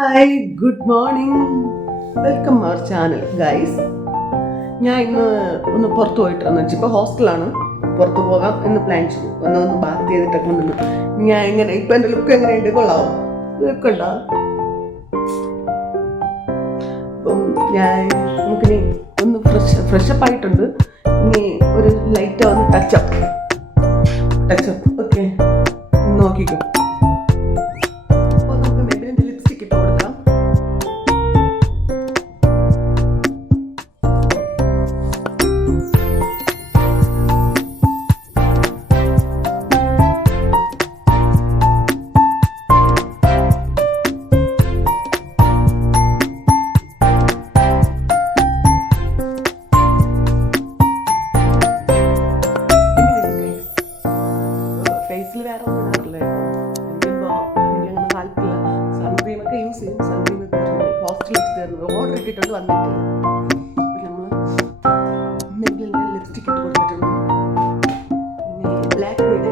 Hi good morning welcome our channel guys. ഞാൻ ഇന്ന് ഒന്ന് പുറത്ത് പോയിട്ട് വന്നു. ഇപ്പോൾ ഹോസ്റ്റലാണ്, പുറത്ത് പോകാം എന്ന് പ്ലാൻ ചെയ്തു. ഒന്ന് ബാത്ത് ചെയ്തിട്ടൊക്കെ വന്നു. ഞാൻ എങ്ങനെ ഇപ്പം എൻ്റെ ലുക്ക് എങ്ങനെയുണ്ട്? കൊള്ളാവോ? ലുക്ക് ഉണ്ടോ? അപ്പം നമുക്കിനി ഒന്ന് ഫ്രഷപ്പ് ആയിട്ടുണ്ട്. ഇനി ഒരു ലൈറ്റ് ഒന്ന് ടച്ചപ്പ് ഓക്കെ നോക്കിക്കോ. ഫേസിൽ വേറെ ഒന്നും ഇടാറില്ല. എനിക്കിപ്പോൾ എനിക്കങ്ങനെ താല്പര്യമില്ല. സൺക്രീമൊക്കെ യൂസ് ചെയ്യും. സൺക്രീം ഹോസ്റ്റലിൽ വെച്ച് തരുന്നത് ഓർഡർ ഇട്ടിട്ടുണ്ട്, വന്നിട്ടില്ല. നമ്മൾ മെബിലിൻ്റെ ലിപ്സ്റ്റിക് ഇട്ട് കൊടുത്തിട്ടുണ്ട്. പിന്നെ ബ്ലാക്ക് മീഡ്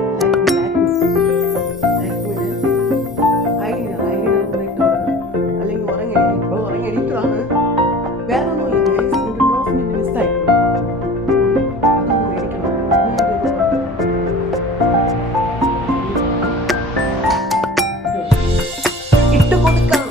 ഐലൈനർ ഇട്ട് കൊടുക്കണം. അല്ലെങ്കിൽ ഉറങ്ങി എണീറ്റതാണ്. വേറെ ഒന്നുമില്ല. മിസ്സായിപ്പോയി. അതൊന്നും മേടിക്കണം. ഇട്ട് കൊടുക്കാം.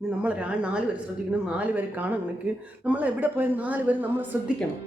ഇനി നമ്മൾ 4 പേര് ശ്രദ്ധിക്കണം. 4 പേര് കാണാൻ കണക്ക് നമ്മൾ എവിടെ പോയാൽ 4 പേര് നമ്മളെ ശ്രദ്ധിക്കണം.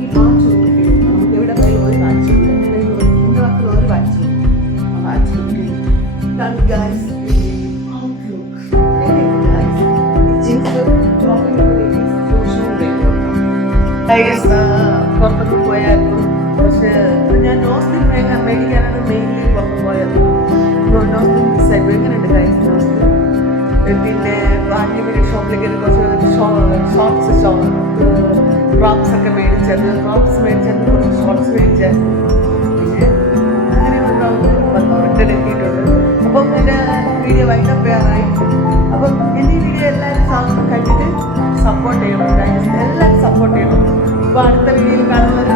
ഈ വാച്ച് നമുക്ക് എവിടെ പോയാലും ഒരു വാച്ച് എൻ്റെ വാക്കിൽ ഒരു വാച്ച് പുറത്തൊക്കെ പോയായിരുന്നു. പക്ഷേ ഞാൻ നോസ്റ്റിൽ മേടിക്കാനാണ് മെയിൻലി പുറത്ത് പോയത്. നോസ്റ്റിൽ മിസ്സായിപ്പോയി. എങ്ങനെയുണ്ട് ഗൈസ് നോസ്റ്റിൽ? പിന്നെ ആന്റിമേരി ഷോപ്പിലേക്ക് കുറച്ച് ഷോർട്സ് ക്രോപ്സ് ഒക്കെ മേടിച്ചത്, കുറച്ച് ഷോർട്സ് മേടിച്ചത്. പിന്നെ അങ്ങനെ റിട്ടേൺ എത്തിയിട്ടുണ്ട്. അപ്പം എൻ്റെ വീഡിയോ വൈൻഡപ്പ് ചെയ്യാറായി. അപ്പം എൻ്റെ ഈ വീഡിയോ എല്ലാവരും കണ്ടിട്ട് സപ്പോർട്ട് ചെയ്യണം. എല്ലാവരും സപ്പോർട്ട് ചെയ്യണം. അപ്പോൾ അടുത്ത വീഡിയോയിൽ കാണുന്നത്